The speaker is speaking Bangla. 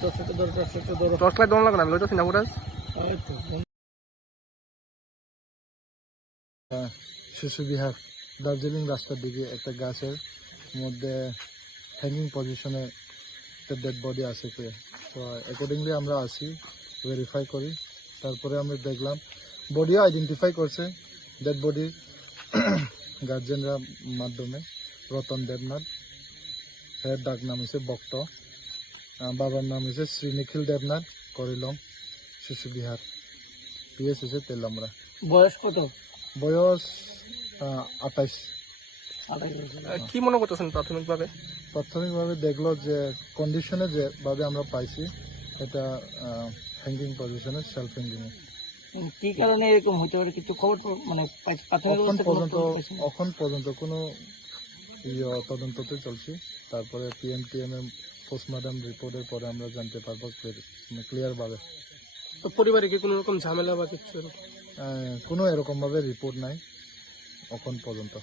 টর্চ লাইট দম না? ফুটাজ শিশু বিহার দার্জিলিং রাস্তার দিকে একটা গাছের মধ্যে হ্যাঙ্গিং পজিশনে একটা ডেড বডি আছে কি? তো অ্যাকর্ডিংলি আমরা আসি ভেরিফাই করি। তারপরে আমরা দেখলাম বডিও আইডেন্টিফাই করছে ডেড বডি গার্জেনরা মাধ্যমে। রতন দেবনাথ। এর ডাক নাম হচ্ছে বক্ত। বাবার নাম হচ্ছে শ্রী নিখিল দেবনাথ করিলম শিশু বিহার পিএস হচ্ছে তেলামরা। বয়স কত? বয়স আঠাইশ। কি মনে করতেছেন প্রাথমিকভাবে? প্রাথমিকভাবে দেখল যে কন্ডিশনে যেভাবে আমরা পাইছি এটা হ্যাঙ্গিং পজিশনে সেলফ হ্যাঙ্গিং কি কারণে এরকম হতে পারে? কিছু খবর মানে এখন পর্যন্ত? এখন পর্যন্ত কোনো ইয়ে তদন্ততে চলছে। তারপরে পিএমটিএম এর পোস্টমর্টম রিপোর্টের পরে আমরা জানতে পারব ক্লিয়ার ভাবে। তো পরিবারে কি কোনো রকম ঝামেলা বা কিছু কোনো এরকমভাবে রিপোর্ট নাই এখন পর্যন্ত।